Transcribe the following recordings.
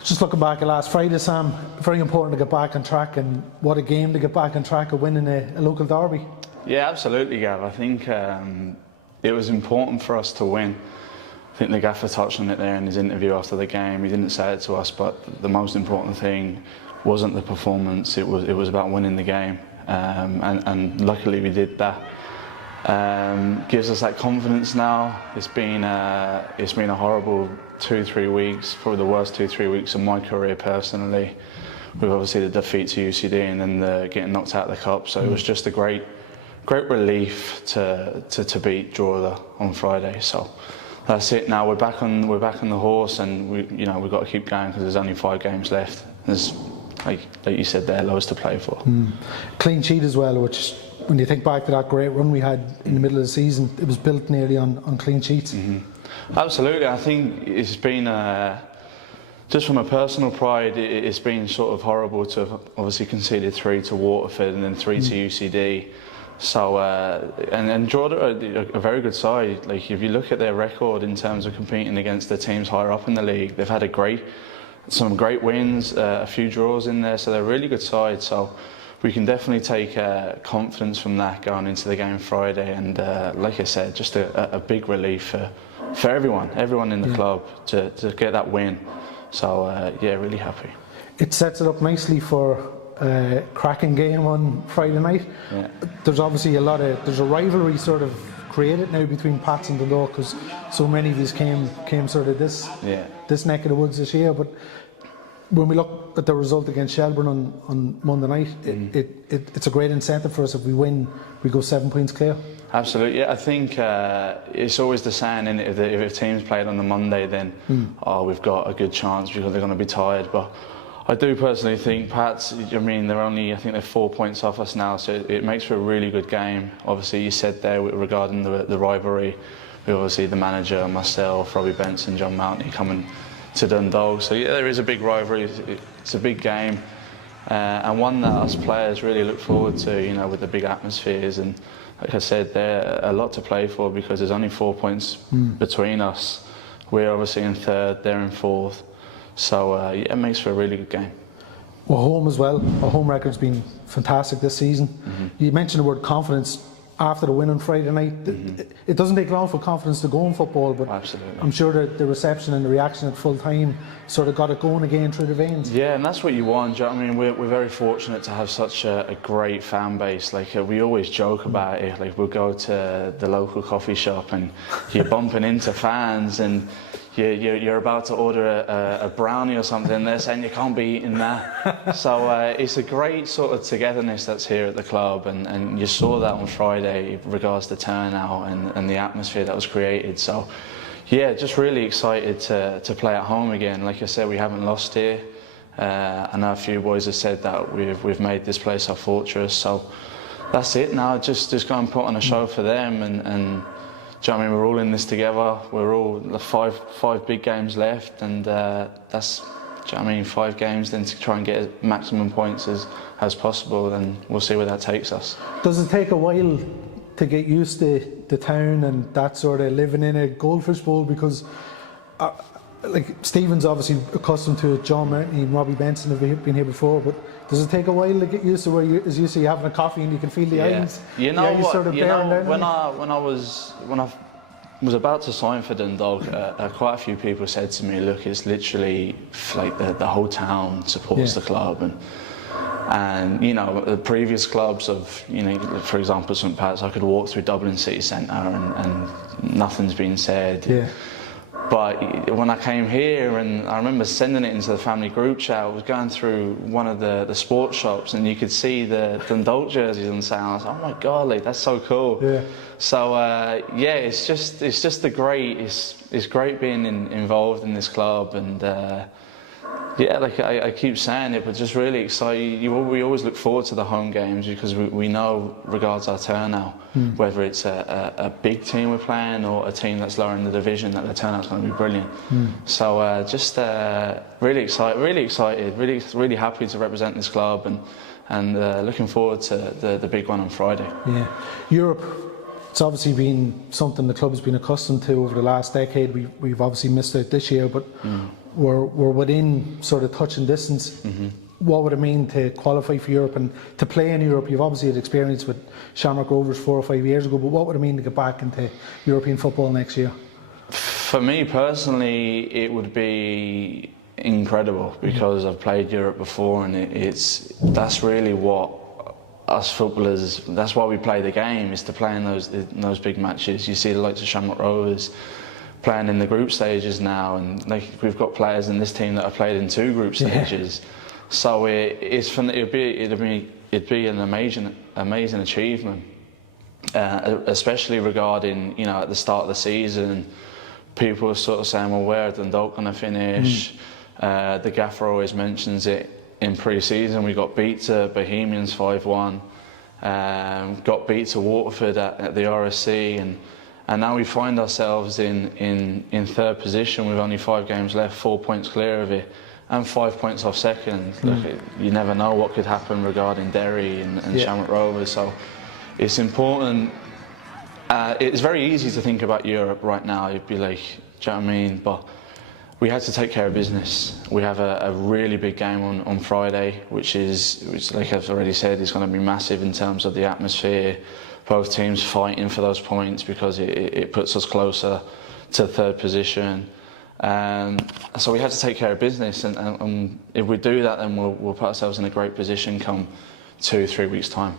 Just looking back at last Friday, Sam, very important to get back on track, and what a game to get back on track of winning a local derby. Yeah, absolutely, Gav. I think it was important for us to win. I think the gaffer touched on it there in his interview after the game. He didn't say it to us, but the most important thing wasn't the performance. It was about winning the game, and luckily we did that. Gives us that confidence now. It's been a horrible 2-3 weeks, probably the worst 2-3 weeks of my career personally. With obviously the defeat to UCD and then the getting knocked out of the cup. So it was just a great relief to beat Drogheda on Friday. So that's it. Now we're back on the horse, and we've got to keep going because there's only 5 games left. There's like you said there, loads to play for. Clean sheet as well, which, when you think back to that great run we had in the middle of the season, it was built nearly on clean sheets. Absolutely. I think it's been, just from a personal pride, it's been sort of horrible to have obviously conceded 3 to Waterford and then 3 to UCD. So, and Drogheda are a very good side. Like, if you look at their record in terms of competing against the teams higher up in the league, they've had some great wins, a few draws in there, so they're a really good side. So we can definitely take confidence from that going into the game Friday, and like I said, just a big relief for everyone in the club to get that win. So yeah, really happy. It sets it up nicely for a cracking game on Friday night. Yeah. There's obviously there's a rivalry sort of created now between Pats and Dundalk, because so many of these came sort of this neck of the woods this year. But when we look at the result against Shelbourne on Monday night, it's a great incentive for us. If we win, we go 7 points clear. Absolutely. Yeah, I think it's always the saying, and if a team's played on the Monday, then we've got a good chance because they're going to be tired. But I do personally think Pats, I mean, I think they're 4 points off us now, so it makes for a really good game. Obviously, you said there regarding the rivalry, with obviously the manager, myself, Robbie Benson, John Mountney coming to Dundalk. So yeah, there is a big rivalry. It's a big game, and one that us players really look forward to. With the big atmospheres, and like I said, there's a lot to play for because there's only 4 points between us. We're obviously in 3rd, they're in 4th. So yeah, it makes for a really good game. We're home as well. Our home record's been fantastic this season. You mentioned the word confidence after the win on Friday night. It doesn't take long for confidence to go in football, but absolutely. I'm sure that the reception and the reaction at full time sort of got it going again through the veins. Yeah, and that's what you want. I mean, we're very fortunate to have such a great fan base. Like, we always joke about it. Like, we'll go to the local coffee shop and you're bumping into fans, and you're about to order a brownie or something, they're saying you can't be eating that. So it's a great sort of togetherness that's here at the club, and you saw that on Friday in regards to turnout and the atmosphere that was created. So yeah, just really excited to play at home again. Like I said, we haven't lost here. I know a few boys have said that we've made this place our fortress. So that's it now, just go and put on a show for them, and do you know what I mean? We're all in this together. We're all five big games left, and that's, do you know what I mean? 5 games then to try and get as maximum points as possible, and we'll see where that takes us. Does it take a while to get used to the town and that sort of living in a goldfish bowl? Because like, Stephen's obviously accustomed to it, John Mountney and Robbie Benson have been here before, but does it take a while to get used to where as you say, you're having a coffee and you can feel the islands? You know what? Sort of when I was about to sign for Dundalk, quite a few people said to me, "Look, it's literally like the whole town supports the club," and the previous clubs of for example, St Pat's, I could walk through Dublin city centre and nothing's been said. Yeah. But when I came here, and I remember sending it into the family group chat, I was going through one of the sports shops, and you could see the Dundalk jerseys on sale. I was like, oh my God, like, that's so cool. Yeah. So yeah, it's great being involved in this club, and yeah, like I keep saying it, but just really excited. We always look forward to the home games because we know, regards our turnout, whether it's a big team we're playing or a team that's lower in the division, that the turnout's going to be brilliant. So just really excited, really happy to represent this club, and looking forward to the big one on Friday. Yeah, Europe it's obviously been something the club's been accustomed to over the last decade. We've obviously missed out this year, but we're within sort of touch and distance. What would it mean to qualify for Europe and to play in Europe? You've obviously had experience with Shamrock Rovers 4 or 5 years ago, but what would it mean to get back into European football next year? For me personally, it would be incredible because I've played Europe before, and that's really what us footballers, that's why we play the game, is to play in those big matches. You see the likes of Shamrock Rovers playing in the group stages now, and we've got players in this team that have played in 2 group stages. So it'd be an amazing achievement, especially regarding, at the start of the season, people are sort of saying, well, where are Dundalk going to finish? The gaffer always mentions it in pre-season. We got beat to Bohemians 5-1, got beat to Waterford at the RSC, and now we find ourselves in 3rd position with only 5 games left, 4 points clear of it, and 5 points off second. Look, you never know what could happen regarding Derry and Shamrock Rovers, so it's important. It's very easy to think about Europe right now. You'd be like, do you know what I mean? But we had to take care of business. We have a really big game on Friday, which like I've already said, is going to be massive in terms of the atmosphere. Both teams fighting for those points because it puts us closer to 3rd position. So we have to take care of business, and if we do that, then we'll put ourselves in a great position come 2-3 weeks' time.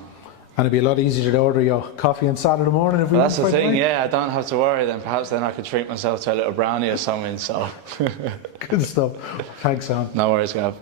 And it'd be a lot easier to order your coffee on Saturday morning if we. That's the thing, yeah. I don't have to worry. Then perhaps I could treat myself to a little brownie or something. So good stuff. Thanks, Sam. No worries, Gav.